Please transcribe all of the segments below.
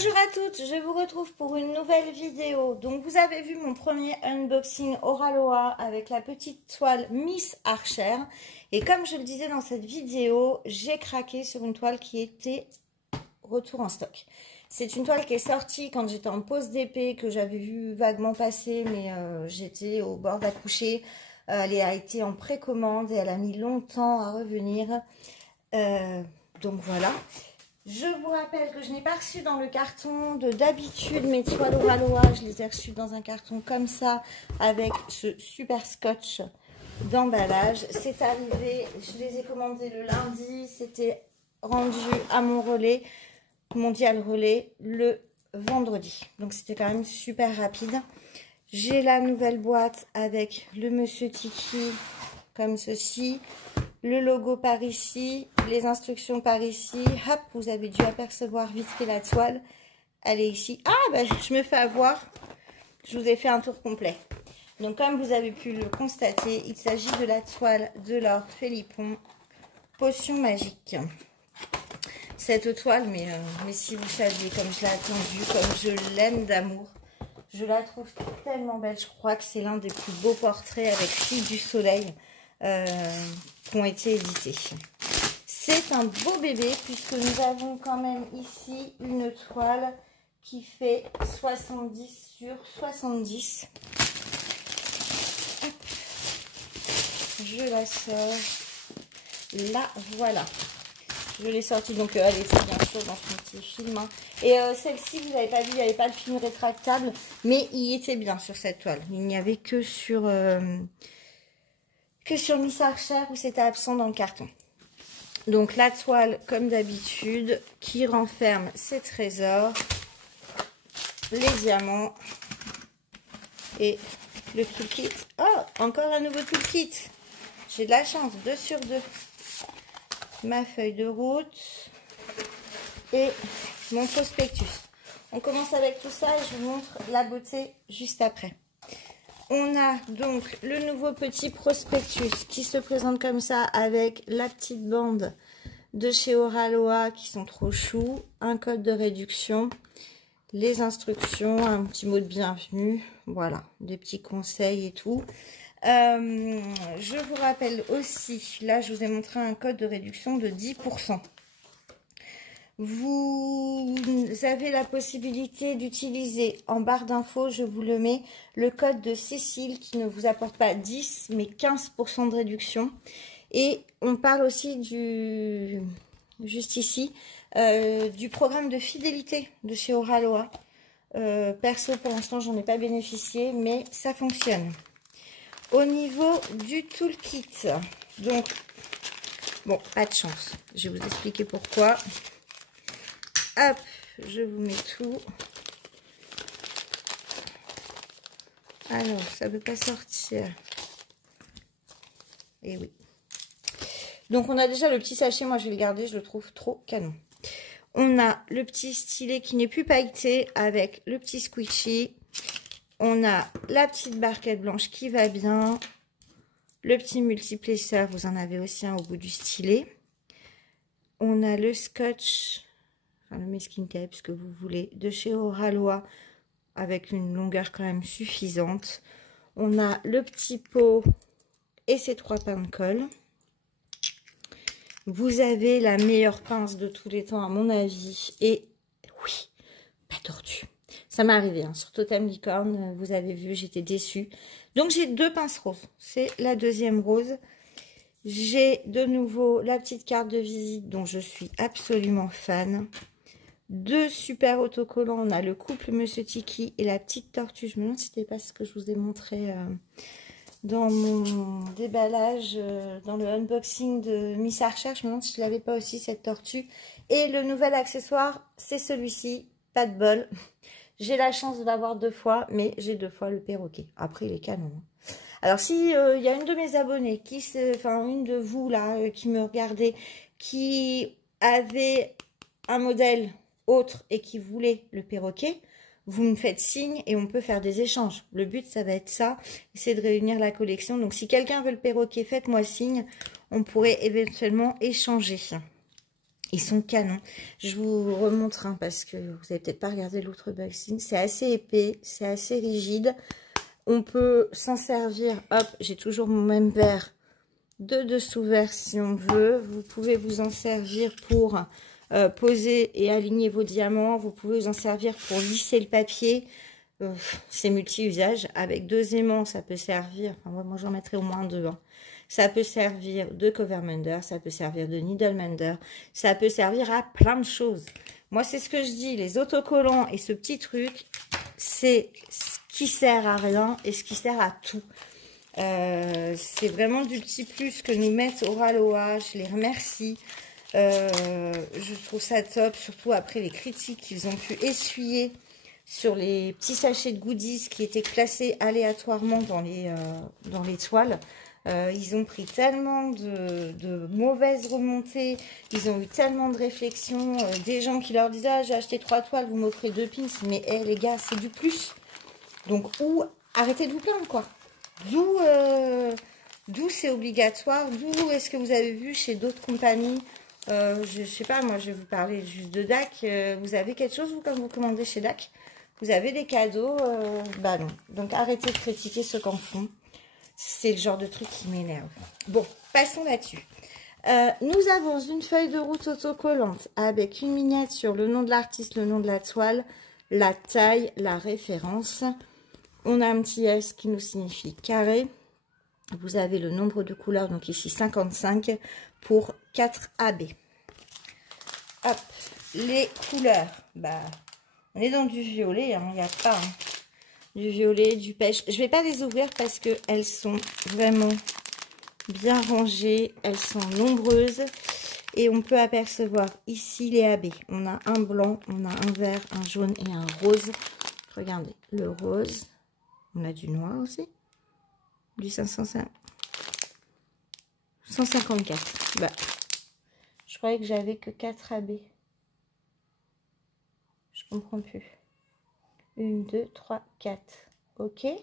Bonjour à toutes, je vous retrouve pour une nouvelle vidéo. Donc vous avez vu mon premier unboxing Oraloa avec la petite toile Miss Archer. Et comme je le disais dans cette vidéo, j'ai craqué sur une toile qui était retour en stock. C'est une toile qui est sortie quand j'étais en pause d'épée, que j'avais vu vaguement passer, mais j'étais au bord d'accoucher. Elle a été en précommande et elle a mis longtemps à revenir. Donc voilà. Je vous rappelle que je n'ai pas reçu dans le carton d'habitude mes toiles Oraloa. Je les ai reçues dans un carton comme ça avec ce super scotch d'emballage. C'est arrivé, je les ai commandées le lundi. C'était rendu à mon relais, mondial relais, le vendredi. Donc c'était quand même super rapide. J'ai la nouvelle boîte avec le Monsieur Tiki comme ceci. Le logo par ici, les instructions par ici. Hop, vous avez dû apercevoir vite fait la toile. Elle est ici. Ah, bah, je me fais avoir. Je vous ai fait un tour complet. Donc, comme vous avez pu le constater, il s'agit de la toile de Laure Philippon, Potion magique. Cette toile, mais si vous saviez comme je l'ai attendue, comme je l'aime d'amour, je la trouve tellement belle. Je crois que c'est l'un des plus beaux portraits avec Fille du Soleil qui ont été édités. C'est un beau bébé puisque nous avons quand même ici une toile qui fait 70 sur 70. Hop. Je la sors. Là, voilà. Je l'ai sortie, donc elle était bien sûr dans son petit film. Hein. Et celle-ci, vous n'avez pas vu, il n'y avait pas le film rétractable, mais il était bien sur cette toile. Il n'y avait que sur Miss Archer où c'était absent dans le carton. Donc la toile, comme d'habitude, qui renferme ses trésors, les diamants et le toolkit. Oh, encore un nouveau toolkit. J'ai de la chance, 2 sur 2. Ma feuille de route et mon prospectus. On commence avec tout ça et je vous montre la beauté juste après. On a donc le nouveau petit prospectus qui se présente comme ça avec la petite bande de chez Oraloa qui sont trop choux, un code de réduction, les instructions, un petit mot de bienvenue, voilà, des petits conseils et tout. Je vous rappelle aussi, là je vous ai montré un code de réduction de 10%. Vous avez la possibilité d'utiliser en barre d'infos, je vous le mets, le code de Cécile qui ne vous apporte pas 10 mais 15% de réduction. Et on parle aussi juste ici, du programme de fidélité de chez Oraloa. Perso, pour l'instant, j'en ai pas bénéficié, mais ça fonctionne. Au niveau du toolkit, donc, bon, pas de chance. Je vais vous expliquer pourquoi. Hop, je vous mets tout. Alors, ça ne veut pas sortir. Et oui. Donc, on a déjà le petit sachet. Moi, je vais le garder. Je le trouve trop canon. On a le petit stylet qui n'est plus pailleté avec le petit squishy. On a la petite barquette blanche qui va bien. Le petit multiplesseur, vous en avez aussi un au bout du stylet. On a le scotch, enfin le masking tape, ce que vous voulez, de chez Oraloa avec une longueur quand même suffisante. On a le petit pot et ses 3 pains de colle. Vous avez la meilleure pince de tous les temps à mon avis. Et oui, pas tordue. Ça m'est arrivé hein, sur Totem Licorne, vous avez vu, j'étais déçue. Donc j'ai 2 pinces roses, c'est la deuxième rose. J'ai de nouveau la petite carte de visite dont je suis absolument fan. 2 super autocollants, on a le couple Monsieur Tiki et la petite tortue. Je me demande si c'était pas ce que je vous ai montré dans mon déballage, dans le unboxing de Miss Archer. Je me demande si je l'avais pas aussi cette tortue. Et le nouvel accessoire, c'est celui-ci, pas de bol. J'ai la chance de l'avoir 2 fois, mais j'ai 2 fois le perroquet. Après, il est canon. Alors, si il y a une de mes abonnées, une de vous là, qui me regardait, qui avait un modèle autre et qui voulait le perroquet, vous me faites signe et on peut faire des échanges. Le but, ça va être ça, c'est de réunir la collection. Donc, si quelqu'un veut le perroquet, faites-moi signe. On pourrait éventuellement échanger. Ils sont canons. Je vous remontre hein, parce que vous n'avez peut-être pas regardé l'autre unboxing. C'est assez épais, c'est assez rigide. On peut s'en servir. Hop, j'ai toujours mon même verre de dessous verre si on veut. Vous pouvez vous en servir pour poser et aligner vos diamants. Vous pouvez vous en servir pour lisser le papier. C'est multi-usage. Avec 2 aimants, ça peut servir. Enfin, moi j'en mettrai au moins 2. Hein. Ça peut servir de cover mender, ça peut servir de needle mender, ça peut servir à plein de choses. Moi, c'est ce que je dis, les autocollants et ce petit truc, c'est ce qui sert à rien et ce qui sert à tout. C'est vraiment du petit plus que nous mettent Oraloa. Je les remercie. Je trouve ça top, surtout après les critiques qu'ils ont pu essuyer sur les petits sachets de goodies qui étaient classés aléatoirement dans les toiles. Ils ont pris tellement de mauvaises remontées, ils ont eu tellement de réflexions, des gens qui leur disaient « Ah, j'ai acheté 3 toiles, vous m'offrez 2 pins. » Mais hey, les gars, c'est du plus. Donc, ou arrêtez de vous plaindre, quoi. D'où c'est obligatoire, d'où est-ce que vous avez vu chez d'autres compagnies. Je sais pas, moi, je vais vous parler juste de DAC. Vous avez quelque chose, vous, quand vous commandez chez DAC? Vous avez des cadeaux, bah non. Donc, arrêtez de critiquer ceux qu'en font. C'est le genre de truc qui m'énerve. Bon, passons là-dessus. Nous avons une feuille de route autocollante avec une miniature, le nom de l'artiste, le nom de la toile, la taille, la référence. On a un petit S qui nous signifie carré. Vous avez le nombre de couleurs, donc ici 55 pour 4 AB. Hop, les couleurs. Bah, on est dans du violet, il n'y a pas... Hein. Du violet, du pêche. Je ne vais pas les ouvrir parce qu'elles sont vraiment bien rangées. Elles sont nombreuses. Et on peut apercevoir ici les AB. On a un blanc, on a un vert, un jaune et un rose. Regardez, le rose. On a du noir aussi. Du 154. Bah, je croyais que j'avais que 4 AB. Je comprends plus. 1, 2, 3, 4. Ok. Et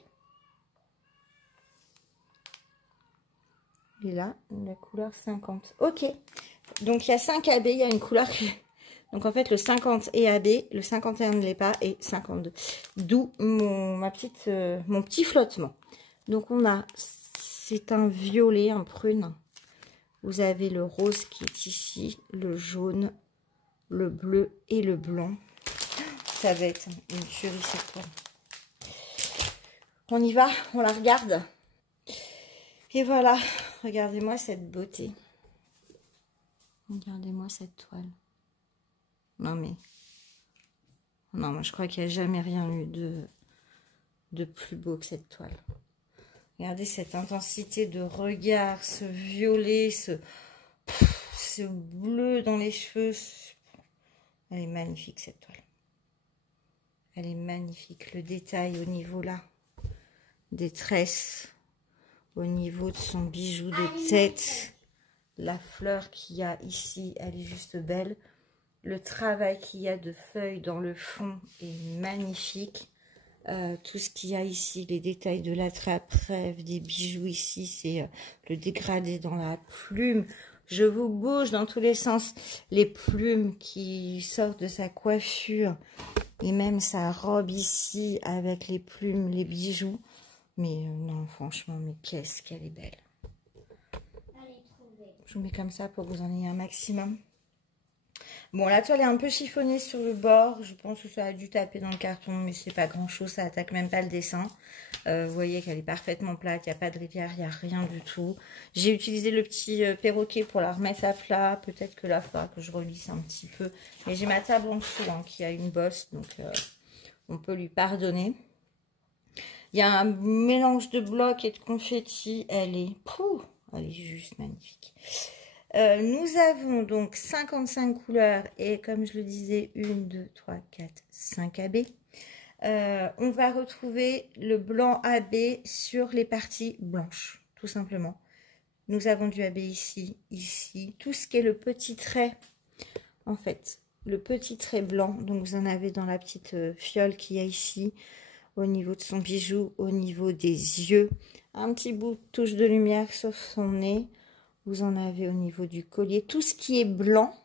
là, la couleur 50. Ok. Donc, il y a 5 AB. Il y a une couleur que... Donc, en fait, le 50 est AB. Le 51 ne l'est pas. Et 52. D'où mon petit flottement. Donc, on a... C'est un violet, un prune. Vous avez le rose qui est ici. Le jaune, le bleu et le blanc. Ça va être une tuerie cette toile. On y va, on la regarde. Et voilà, regardez-moi cette beauté. Regardez-moi cette toile. Non mais... Non, moi je crois qu'il n'y a jamais rien eu de plus beau que cette toile. Regardez cette intensité de regard, ce violet, ce bleu dans les cheveux. Elle est magnifique cette toile. Elle est magnifique. Le détail au niveau là des tresses, au niveau de son bijou de tête, la fleur qu'il y a ici, elle est juste belle. Le travail qu'il y a de feuilles dans le fond est magnifique. Tout ce qu'il y a ici, les détails de la trappe rêve, des bijoux ici, c'est le dégradé dans la plume. Je vous bouge dans tous les sens. Les plumes qui sortent de sa coiffure et même sa robe ici avec les plumes, les bijoux. Mais non, franchement, mais qu'est-ce qu'elle est belle. Je vous mets comme ça pour que vous en ayez un maximum. Bon, la toile est un peu chiffonnée sur le bord. Je pense que ça a dû taper dans le carton, mais c'est pas grand-chose. Ça attaque même pas le dessin. Vous voyez qu'elle est parfaitement plate. Il n'y a pas de rivière, il n'y a rien du tout. J'ai utilisé le petit perroquet pour la remettre à plat. Peut-être que là, il faudra que je relisse un petit peu. Mais j'ai ma table en dessous hein, qui a une bosse, donc on peut lui pardonner. Il y a un mélange de blocs et de confettis. Elle est juste magnifique. Nous avons donc 55 couleurs et comme je le disais, 1, 2, 3, 4, 5 AB. On va retrouver le blanc AB sur les parties blanches, tout simplement. Nous avons du AB ici, ici. Tout ce qui est le petit trait, en fait, le petit trait blanc. Donc vous en avez dans la petite fiole qu'il y a ici. Au niveau de son bijou, au niveau des yeux, un petit bout de touche de lumière sur son nez. Vous en avez au niveau du collier. Tout ce qui est blanc,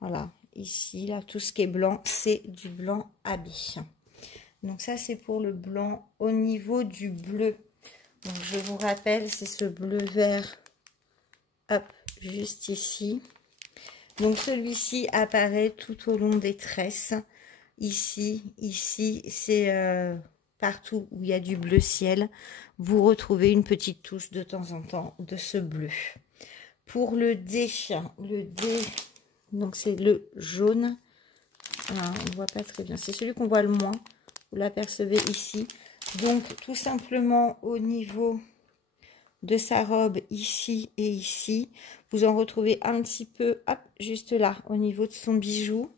Voilà, ici, là, tout ce qui est blanc, c'est du blanc habé. Donc ça, c'est pour le blanc. Au niveau du bleu, donc je vous rappelle, c'est ce bleu vert, hop, juste ici. Donc celui-ci apparaît tout au long des tresses. Ici, c'est partout où il y a du bleu ciel. Vous retrouvez une petite touche de temps en temps de ce bleu. Pour le D, donc c'est le jaune. Alors, on ne voit pas très bien. C'est celui qu'on voit le moins. Vous l'apercevez ici. Donc, tout simplement, au niveau de sa robe, ici et ici, vous en retrouvez un petit peu, hop, juste là, au niveau de son bijou.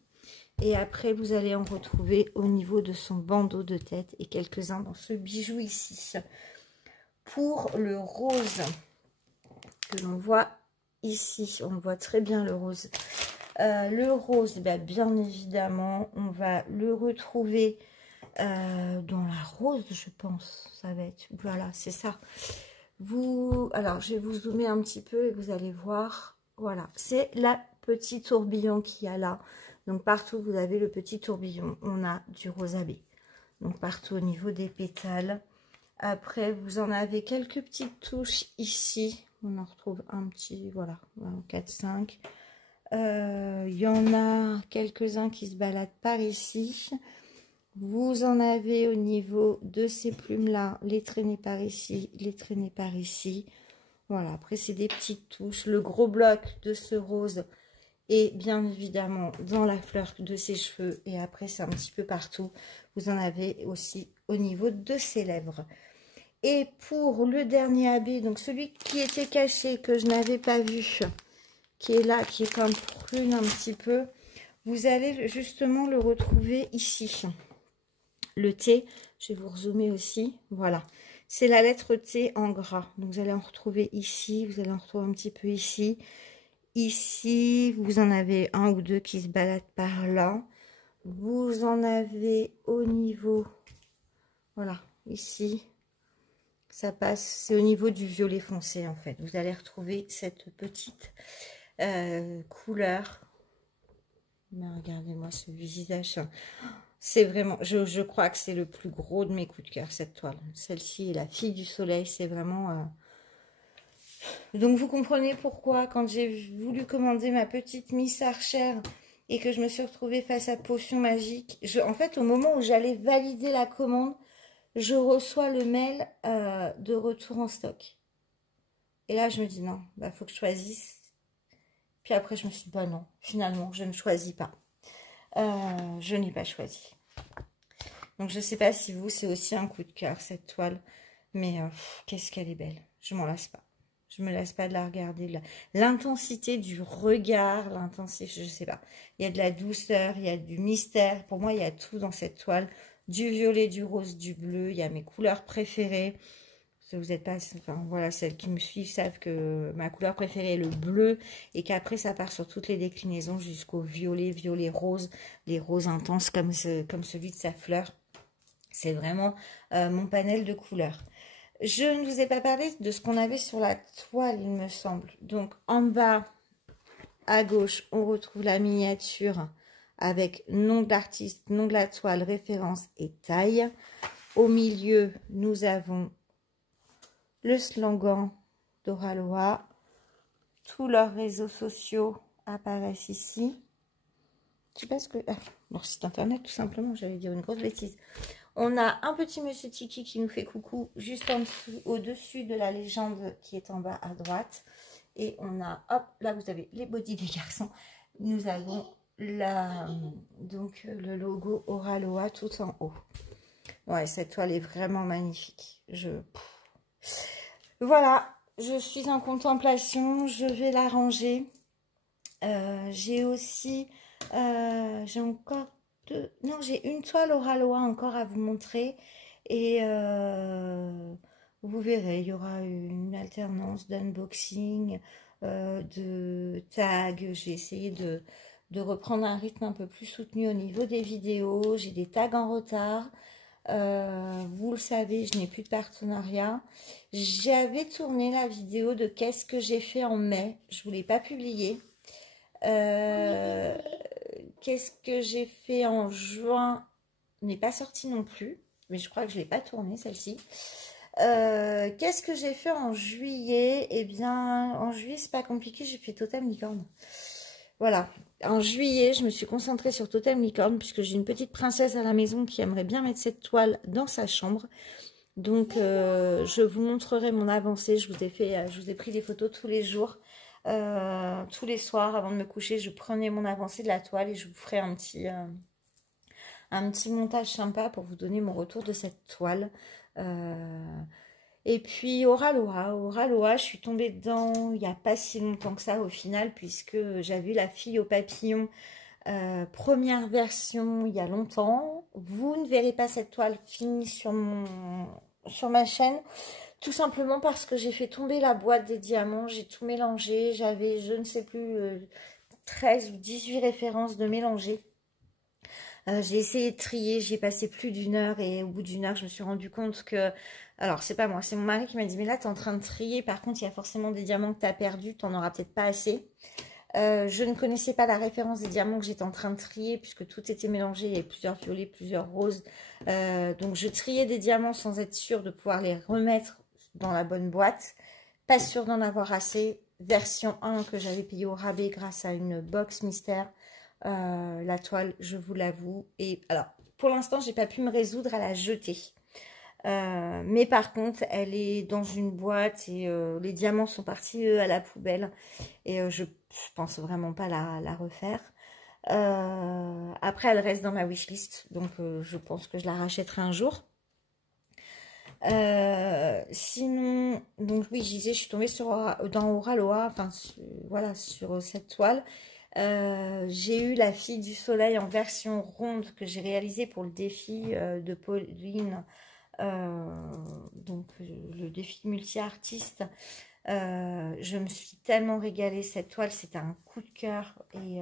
Et après, vous allez en retrouver au niveau de son bandeau de tête et quelques-uns dans ce bijou ici. Pour le rose, que l'on voit ici, on voit très bien le rose. Le rose, bah, bien évidemment, on va le retrouver dans la rose, je pense. Ça va être, voilà, c'est ça. Alors, je vais vous zoomer un petit peu et vous allez voir. Voilà, c'est la petite tourbillon qu'il y a là. Donc, partout, vous avez le petit tourbillon. On a du rosabé. Donc, partout au niveau des pétales. Après, vous en avez quelques petites touches ici. On en retrouve un petit, voilà, 4, 5. Il y en a quelques-uns qui se baladent par ici. Vous en avez au niveau de ces plumes-là, les traînées par ici, les traînées par ici. Voilà, après c'est des petites touches. Le gros bloc de ce rose est bien évidemment dans la fleur de ses cheveux. Et après c'est un petit peu partout. Vous en avez aussi au niveau de ses lèvres. Et pour le dernier habit, donc celui qui était caché, que je n'avais pas vu, qui est là, qui est comme prune un petit peu, vous allez justement le retrouver ici. Le T, je vais vous rezoomer aussi, voilà. C'est la lettre T en gras. Donc vous allez en retrouver ici, vous allez en retrouver un petit peu ici. Ici, vous en avez un ou deux qui se baladent par là. Vous en avez au niveau, voilà, ici. Ça passe, c'est au niveau du violet foncé en fait. Vous allez retrouver cette petite couleur. Mais regardez-moi ce visage. C'est vraiment, je crois que c'est le plus gros de mes coups de cœur, cette toile. Celle-ci est la fille du soleil, c'est vraiment... Donc vous comprenez pourquoi, quand j'ai voulu commander ma petite Miss Archer et que je me suis retrouvée face à Potion Magique, en fait, au moment où j'allais valider la commande, je reçois le mail de retour en stock. Et là, je me dis non, bah, faut que je choisisse. Puis après, je me suis dit, bah non, finalement, je ne choisis pas. Je n'ai pas choisi. Donc, je ne sais pas si vous, c'est aussi un coup de cœur, cette toile. Mais qu'est-ce qu'elle est belle. Je m'en lasse pas. Je me lasse pas de la regarder. L'intensité du regard, l'intensité, je ne sais pas. Il y a de la douceur, il y a du mystère. Pour moi, il y a tout dans cette toile. Du violet, du rose, du bleu. Il y a mes couleurs préférées. Vous n'êtes pas, enfin voilà, celles qui me suivent savent que ma couleur préférée est le bleu et qu'après ça part sur toutes les déclinaisons jusqu'au violet, violet rose, les roses intenses comme celui de sa fleur. C'est vraiment mon panel de couleurs. Je ne vous ai pas parlé de ce qu'on avait sur la toile, il me semble. Donc en bas à gauche, on retrouve la miniature avec nom de l'artiste, nom de la toile, référence et taille. Au milieu, nous avons le slogan d'Oraloa. Tous leurs réseaux sociaux apparaissent ici. Je sais pas ce que... Ah, leur site internet, tout simplement, j'allais dire une grosse bêtise. On a un petit monsieur Tiki qui nous fait coucou juste en dessous, au-dessus de la légende qui est en bas à droite. Et on a, hop, là vous avez les bodys des garçons. Nous avons donc le logo Oraloa tout en haut. Ouais, cette toile est vraiment magnifique. Voilà, je suis en contemplation, je vais la ranger. J'ai aussi, j'ai encore deux, non, j'ai une toile Oraloa encore à vous montrer. Et vous verrez, il y aura une alternance d'unboxing, de tags. J'ai essayé de reprendre un rythme un peu plus soutenu au niveau des vidéos. J'ai des tags en retard. Vous le savez, je n'ai plus de partenariat. J'avais tourné la vidéo de qu'est-ce que j'ai fait en mai. Je ne vous l'ai pas publié. Qu'est-ce que j'ai fait en juin? N'est pas sorti non plus, mais je crois que je ne l'ai pas tournée celle-ci. Qu'est-ce que j'ai fait en juillet? Eh bien, en juillet, c'est pas compliqué, j'ai fait Totem Licorne. Voilà, en juillet, je me suis concentrée sur Totem Licorne puisque j'ai une petite princesse à la maison qui aimerait bien mettre cette toile dans sa chambre. Donc, je vous montrerai mon avancée. Je vous ai pris des photos tous les jours. Tous les soirs, avant de me coucher, je prenais mon avancée de la toile et je vous ferai un petit montage sympa pour vous donner mon retour de cette toile. Et puis Oraloa, je suis tombée dedans il n'y a pas si longtemps que ça au final, puisque j'ai vu La fille au papillon, première version il y a longtemps. Vous ne verrez pas cette toile finie sur ma chaîne, tout simplement parce que j'ai fait tomber la boîte des diamants, j'ai tout mélangé, j'avais je ne sais plus 13 ou 18 références de mélanger. J'ai essayé de trier, j'ai passé plus d'1 heure et au bout d'1 heure, je me suis rendu compte que... Alors, c'est pas moi, c'est mon mari qui m'a dit, mais là, tu es en train de trier, par contre, il y a forcément des diamants que tu as perdus, tu n'en auras peut-être pas assez. Je ne connaissais pas la référence des diamants que j'étais en train de trier, puisque tout était mélangé, il y avait plusieurs violets, plusieurs roses. Donc, je triais des diamants sans être sûre de pouvoir les remettre dans la bonne boîte. Pas sûre d'en avoir assez. Version 1 que j'avais payé au rabais grâce à une box mystère. La toile, je vous l'avoue. Et alors, pour l'instant, j'ai pas pu me résoudre à la jeter. Mais par contre, elle est dans une boîte et les diamants sont partis à la poubelle. Et je pense vraiment pas la refaire. Après, elle reste dans ma wishlist. Donc, je pense que je la rachèterai un jour. Sinon, donc oui, je disais, je suis tombée dans Oraloa, enfin, voilà, sur cette toile. J'ai eu La fille du soleil en version ronde que j'ai réalisé pour le défi de Pauline, donc le défi multi-artiste. Je me suis tellement régalée, cette toile, c'était un coup de cœur et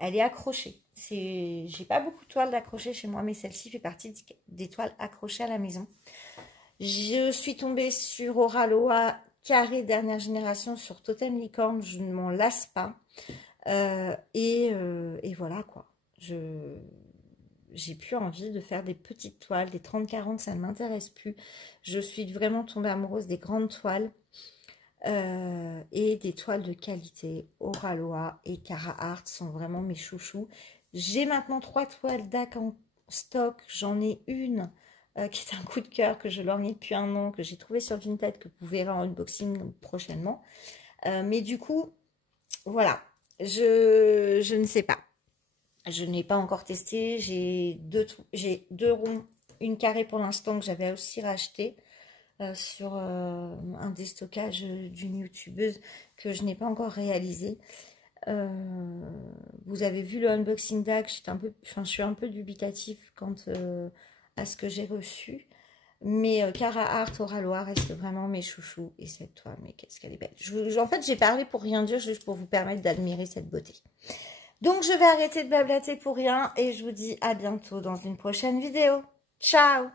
elle est accrochée. J'ai pas beaucoup de toiles d'accrocher chez moi, mais celle-ci fait partie des toiles accrochées à la maison. Je suis tombée sur Oraloa carré dernière génération sur Totem Licorne, je ne m'en lasse pas. Et voilà quoi, j'ai plus envie de faire des petites toiles, des 30-40, ça ne m'intéresse plus. Je suis vraiment tombée amoureuse des grandes toiles et des toiles de qualité. Oraloa et Cara Art sont vraiment mes chouchous. J'ai maintenant 3 toiles d'Ac en stock, j'en ai une qui est un coup de cœur, que je lorgnais depuis un an, que j'ai trouvé sur Vinted, que vous verrez en unboxing prochainement. Mais du coup, voilà. Je ne sais pas. Je n'ai pas encore testé. J'ai deux ronds, une carrée pour l'instant que j'avais aussi racheté sur un déstockage d'une youtubeuse que je n'ai pas encore réalisé. Vous avez vu le unboxing d'Ac, je suis un peu dubitatif quant à ce que j'ai reçu. Mais Cara Art, Oraloa reste vraiment mes chouchous. Et cette toile, mais qu'est-ce qu'elle est belle. En fait, j'ai parlé pour rien dire, juste pour vous permettre d'admirer cette beauté. Donc, je vais arrêter de blablater pour rien. Et je vous dis à bientôt dans une prochaine vidéo. Ciao!